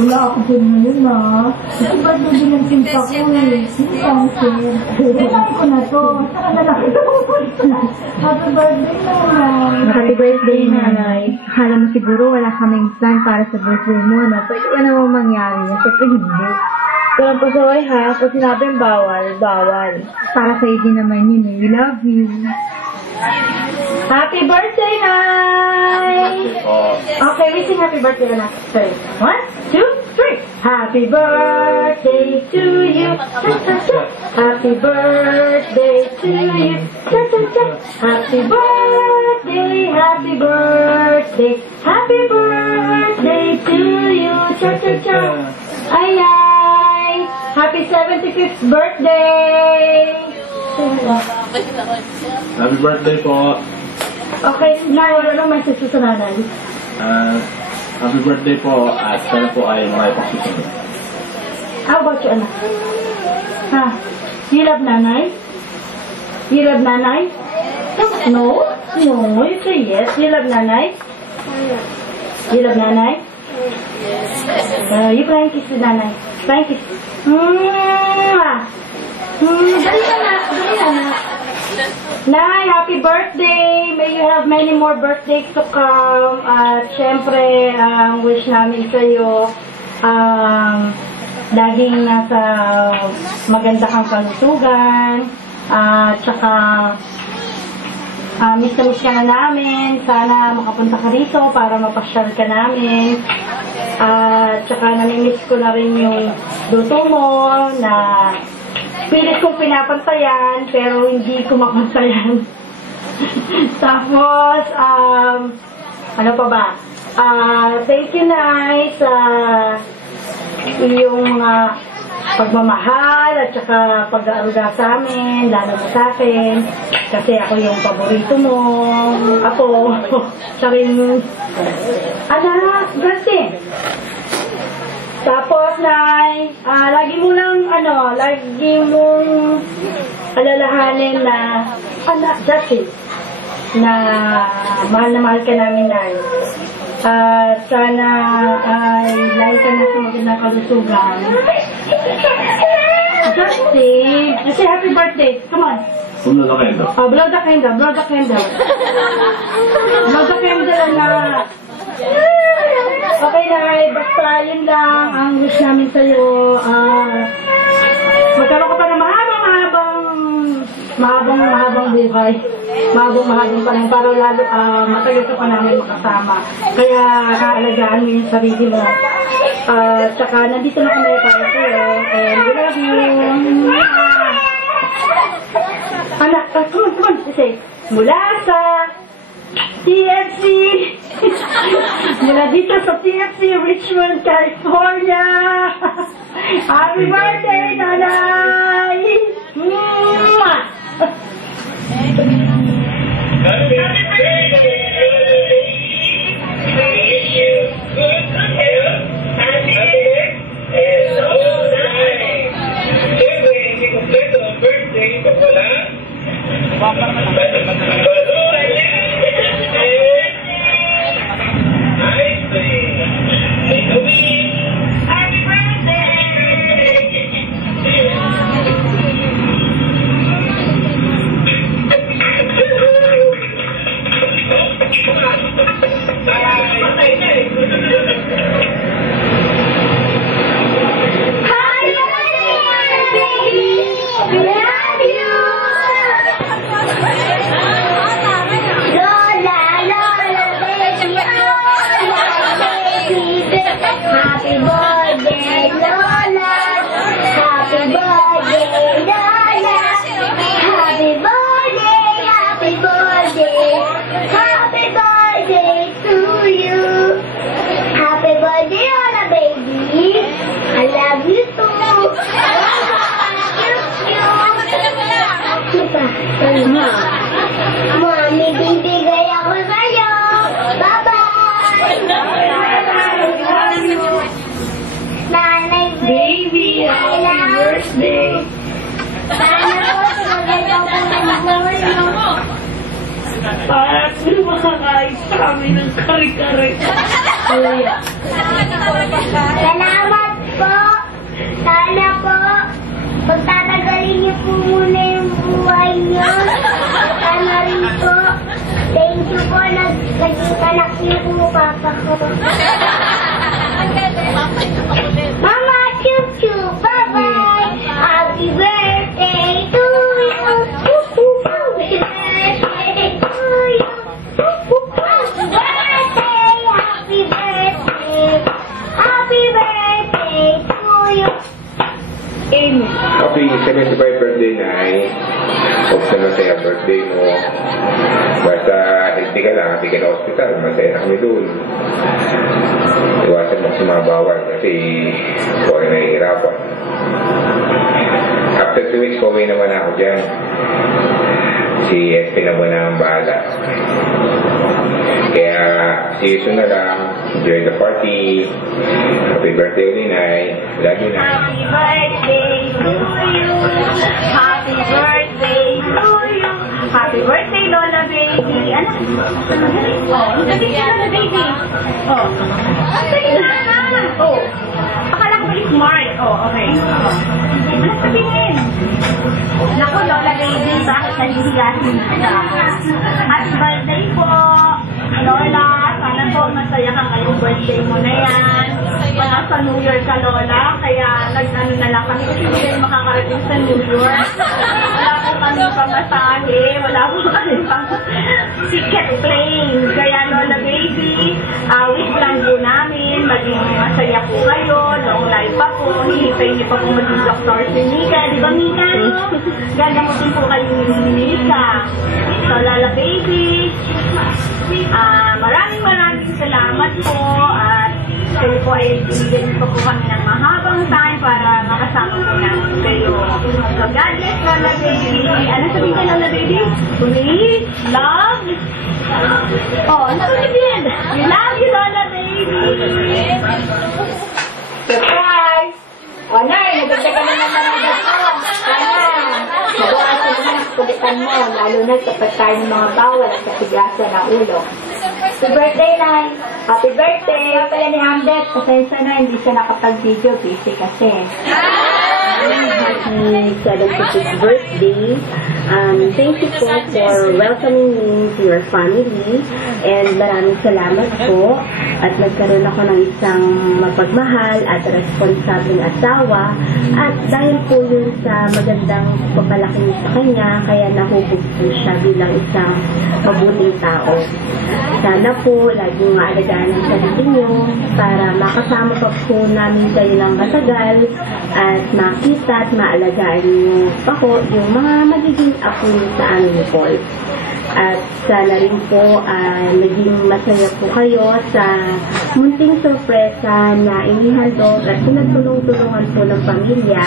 Wala ako din ngayon na. Kasi ba't na din ang pinta ko eh. Yung sunset. Kailangan ko na to. Saka na lang ito. Happy birthday naman. Happy birthday, nanay. Akala mo siguro wala kaming plan para sa birthday mo, no? Pwede ka namang mangyari. Siyempre hindi. Walang pasaway ha. Pag sinabing bawal, bawal. Para sa'yo din naman yun eh. We love you. Happy birthday, Nay! Okay, we sing happy birthday na. Sorry. 1, 2, 3. Happy birthday to you. Cha-cha-cha. Happy birthday to you. Cha-cha-cha. Happy birthday, happy birthday. Happy birthday to you. Cha-cha-cha. Ay-ay! Happy 75th birthday! Happy birthday po. Okay, Nay, wala nang message sa nanay. Happy birthday po at sana po ay marami pang susunod. How about you, anak? Ha? You love nanay? You love nanay? No? No, you say yes. You love nanay? You love nanay? You flying kiss with nanay. Flying kiss. Dali ka na. Dali ka na. Nay, happy birthday! May you have many more birthdays to come. At syempre, ang wish namin sa'yo, laging nasa maganda kang kalusugan. Tsaka, miss na miss ka na namin. Sana makapunta ka rito para mapasyal ka namin. At saka namimiss ko na rin yung luto mo na pilit kong pinapantayan pero hindi ko mapantayan. Tapos, ano pa ba? Thank you, Nay, sa iyong pagmamahal at saka pag-aaruga sa amin, lalo na sa akin. Kasi ako yung paborito mo. Ako, siya rin, Justin. Tapos, Nay, lagi mong alalahanin na, Justin, na mahal ka namin, Nay. At sana ay lagi ka na sa magandang kalusugan. Justin, say happy birthday. Come on. Blow the candle. Blow the candle, blow the candle. Blow the candle na. Okay, Nay, basta yun lang ang wish namin sa'yo. Magkaroon ka pa ng mahabang buhay. Mahabang pa lang para lalo matagal ka pa namin makasama. Kaya kaalagaan mo yung sarili mo. Tsaka nandito na kami para sa'yo. And we love you. Anak, come on, say, mula sa TFC. Mula dito sa TFC, Richmond, California. Happy birthday, Nanay! Mwah! Happy birthday! Wish you good health, happiness, and all life. Siyempre, hindi kompleto ang birthday pag wala. Happy Mami, bibigay ako sa'yo. Bye-bye! Nanay, baby, happy birthday! Sana po, maganda po ng mo. Para makakain sa amin ng kare-kare. Salamat po. Sana po, pagtatagalin niyo po muna yung buhay niyo. Sana rin po. Thank you po, naging anak niyo po, papa ko. Mama, chup-chup, bye-bye. Happy birthday to you. Happy birthday to you. Happy birthday, happy birthday. Happy birthday to you. Amy. Happy 75th birthday, Nay. Hope na masaya birthday mo. Basta hindi ka na hospital, masaya na kami doon. Iwasan mo sumabawal kasi ikaw ay nahihirapan. After 2 weeks, pauwi naman ako dyan. Si SP na muna ang bahala. Kaya, see you soon na lang. Enjoy the party. Happy birthday ulit, Nay. Love you, Nay. Happy birthday to you. Happy birthday to you. Happy birthday, Lola baby. Ano? Oh, sabi ka Lola baby. Oh. Sabi na. Oh. Akala ko ba smart? Oh, okay. Ano sabihin? Naku, Lola baby, bakit nalihigasin ka? Happy birthday po. Lola, sana po masaya ka ngayong birthday mo na yan. Wala sa New York ka, Lola, kaya nag-ano na lang kami kasi hindi kayo makakarating sa New York. Wala po kami pamasahe, wala po kami pang ticket plane. Kaya Lola Baby, wish lang po namin, maging masaya po kayo, long life pa po, hinihintay niyo pa po maging Dr. si Mika. Di ba, Mika? Gagamutin po kayo ni Mika. So, Lola Baby, maraming salamat po at kayo po ay binigyan po kami ng mahabang time para makasama po namin kayo. So, God bless, Lola Baby. Ano sabihin ka, Lola Baby? Please, love. Oh, ano sabihin? We love you, Lola Baby. Surprise! O, Nay, naganda ka naman talaga ko. Sana, magawa ka naman ang kulitan mo, lalo na kapag tayo ng mga bawal at kasigasan ng ulo. Happy birthday, Nay! Happy birthday! Pala ni Amdet, pasensya na, hindi siya nakapag-video, busy kasi. Happy 75th birthday. Thank you po for welcoming me to your family and maraming salamat po at nagkaroon ako ng isang mapagmahal at responsableng asawa at dahil po yun sa magandang papalaki niyo sa kanya kaya nahubog po siya bilang isang mabuting tao. Sana po laging maalagaan ang sarili niyo para makasama pa po namin kayo ng matagal at makita at maalagaan niyo pa po yung mga magiging apo niyo sa aming Paul. At sana rin po naging masaya po kayo sa munting sorpresa na inihandog at pinagtulong-tulungan po ng pamilya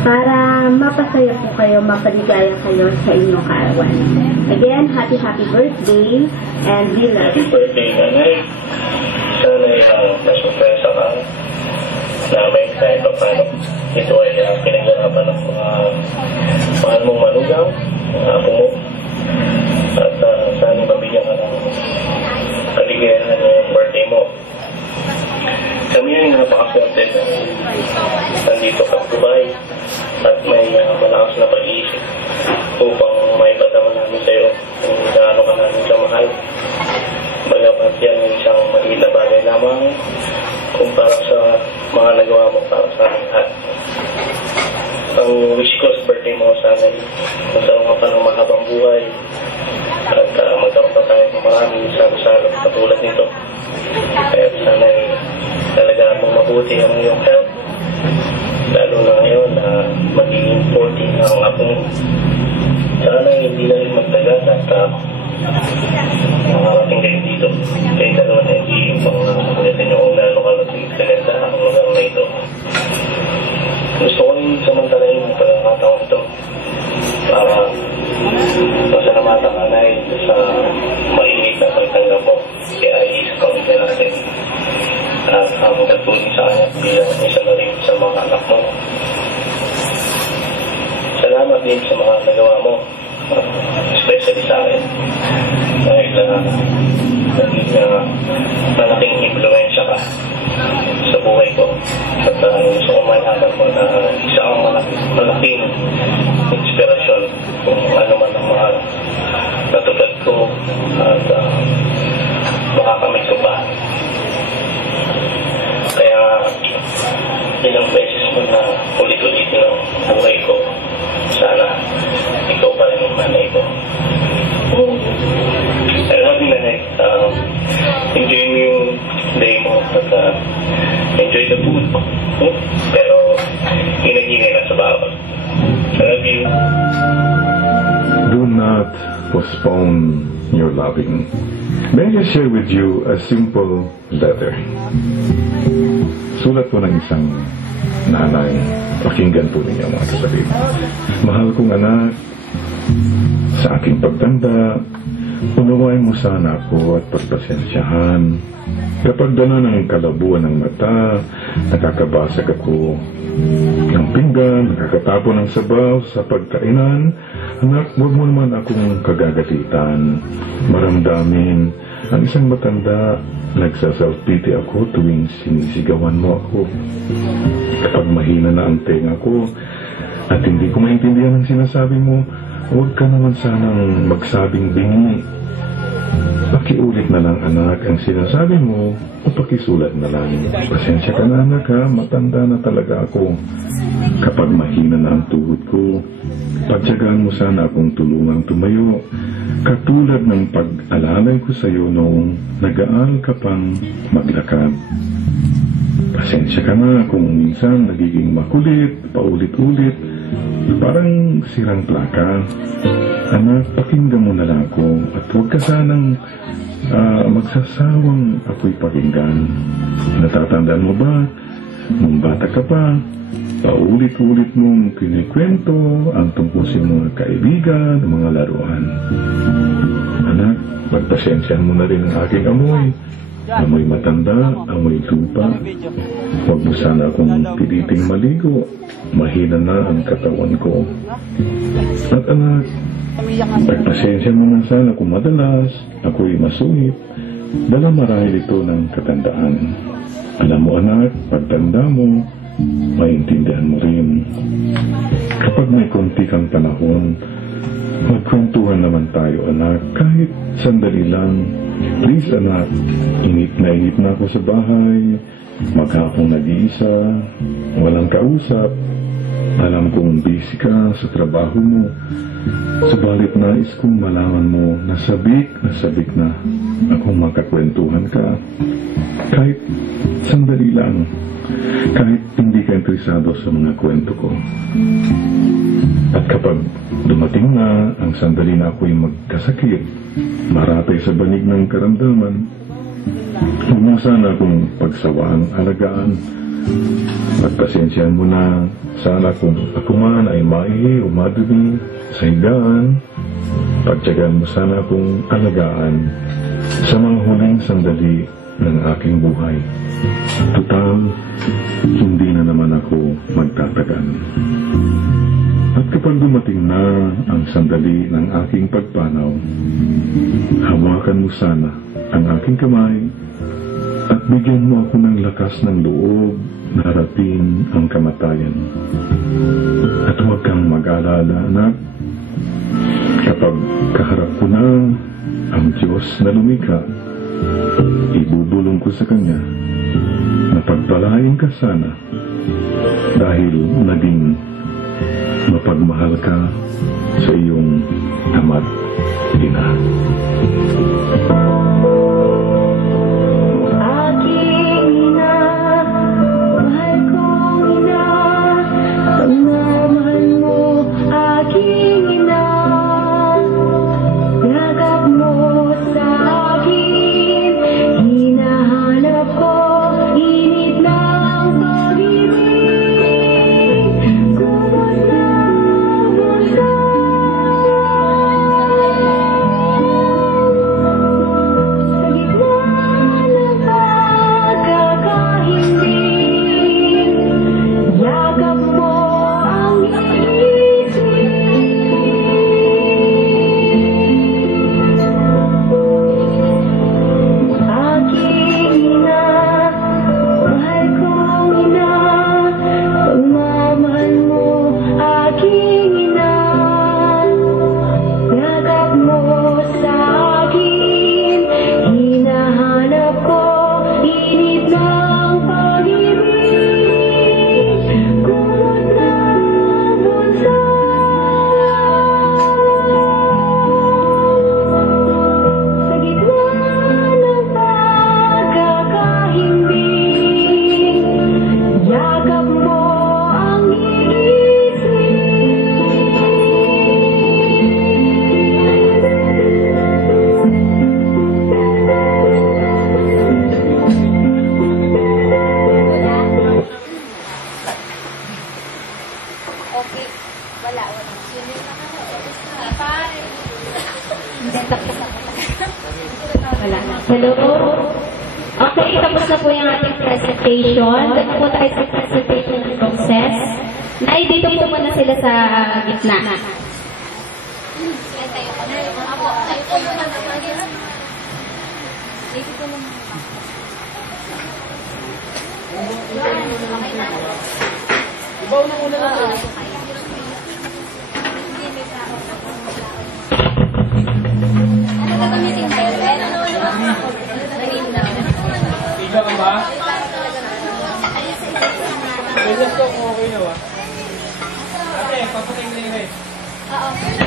para mapasaya po kayo, mapaligaya kayo sa inyong arawan. Again, happy birthday and be loved. Happy birthday, Nanay. Sana nasurpresa ka na may kahit pa paano. Ito ay pinaghirapan ng mga mahal mong manugang, mga apo mo. At sana mabigyan ka ng kaligayahan ng birthday mo. Kami ay napakaswerte na nandito sa Dubai at may malakas na pag-iisip upang maipadaman namin sa iyo kung gaano ka namin kamahal. Bagamat yan ay isang maliit na bagay lamang kumpara sa mga nagawa mo para sa amin lahat. Ang wish ko sa birthday mo sana magkaroon ka pa ng mahabang buhay at magkaroon pa tayo ng maraming salo-salo katulad nito. Kaya sana talaga mong mabuti ang iyong health, lalo na ngayon na magiging 14 ang apo mo. Sana hindi na rin magtagal at makarating kayo dito. Kaya dalawa na hindi yung pang-ulitin yung unano ka nag-excellent sa ang lugar na ito. Gusto ko rin samantalayin yung pagkakataon ito para masalamatan ka na sa mainit na pagtanggap mo kaya i-pamilya natin at magkatuloy sa kanya bilang isa na rin sa mga anak mo. Salamat din sa mga nagawa mo, especially sa akin dahil naging malaking impluensya ka sa buhay ko at gusto ko malaman mo na isang malaking inspirasyon kung ano man ang mga natupad ko at makakamit ko pa. Kaya ilang beses mo na ulit-ulitin ang buhay ko, sana ikaw pa rin ang nanay ko. I love you, Nanay. Enjoy mo yung day mo at enjoy the food. Pero hinag-ingay na sa bawal. I love you. Do not postpone your loving. May I share with you a simple letter? Sulat po ng isang nanay. Pakinggan po ninyo mga kapatid. Mahal kong anak, sa aking pagtanda, unawain mo sana ako at pagpasensyahan. Kapag dala ng kalabuan ng mata, nakakabasag ako ng pinggan, nakakatapon ng sabaw sa pagkainan. Anak, huwag mo naman akong kagagatitan. Maramdamin, ang isang matanda, nagsaself-pity ako tuwing sinisigawan mo ako. Kapag mahina na ang tenga ko at hindi ko maintindihan ang sinasabi mo, huwag ka naman sanang magsabing bingi. Pakiulit na lang anak ang sinasabi mo o pakisulat na lang. Pasensya ka na anak ha, matanda na talaga ako. Kapag mahina na ang tuhod ko, pagtyagaan mo sana akong tulungang tumayo. Katulad ng pag-alalay ko sa iyo noong nag-aaral ka pang maglakad. Pasensya ka na kung minsan nagiging makulit, paulit-ulit, parang sirang plaka. Anak, pakinggan mo na lang ako at huwag ka sanang magsasawang ako'y pakinggan. Natatandaan mo ba, nung bata ka pa, paulit-ulit mong kinikwento ang tungkol sa mga kaibigan, mga laruan. Anak, pagpasensyahan mo na rin ang aking amoy. Amoy matanda, amoy lupa. Huwag mo sana akong piliting maligo. Mahina na ang katawan ko. At anak, pagpasensya mo na sana kung madalas ako'y masungit dahil marahil ito ng katandaan. Alam mo anak, pagtanda mo, maintindihan mo rin. Kapag may konti kang panahon, magkwentuhan naman tayo anak, kahit sandali lang. Please anak, inip na ako sa bahay, maghapong nag-iisa, walang kausap. Alam kong busy ka sa trabaho mo, subalit nais kong malaman mo na sabik na akong makakwentuhan ka. Kahit sandali lang, kahit hindi ka interesado sa mga kwento ko. At kapag dumating na ang sandali na ako'y magkasakit, maratay sa banig ng karamdaman, huwag mo sana akong pagsawaan, alagaan. Pagpasensyahan mo na sana kung ako man ay maihi o madumi sa higaan. Pagtyagaan mo sana akong alagaan sa mga huling sandali ng aking buhay. Tutal, hindi na naman ako magtatagal. At kapag dumating na ang sandali ng aking pagpanaw, hawakan mo sana ang aking kamay at bigyan mo ako ng lakas ng loob na harapin ang kamatayan. At huwag kang mag-alala, anak. Kapag kaharap ko na ang Diyos na lumikha, ibubulong ko sa Kanya na pagpalain ka sana dahil naging mapagmahal ka sa iyong ama't ina. Hello? Okay, tapos na po yung ating presentation. Dito po tayo sa presentation process. Nay, dito po muna sila sa gitna. Ibaw na muna na tayo. Ano gagamitin tayo? Adjust ko kung okay na ba? Ate, papating na yung rice. Oo.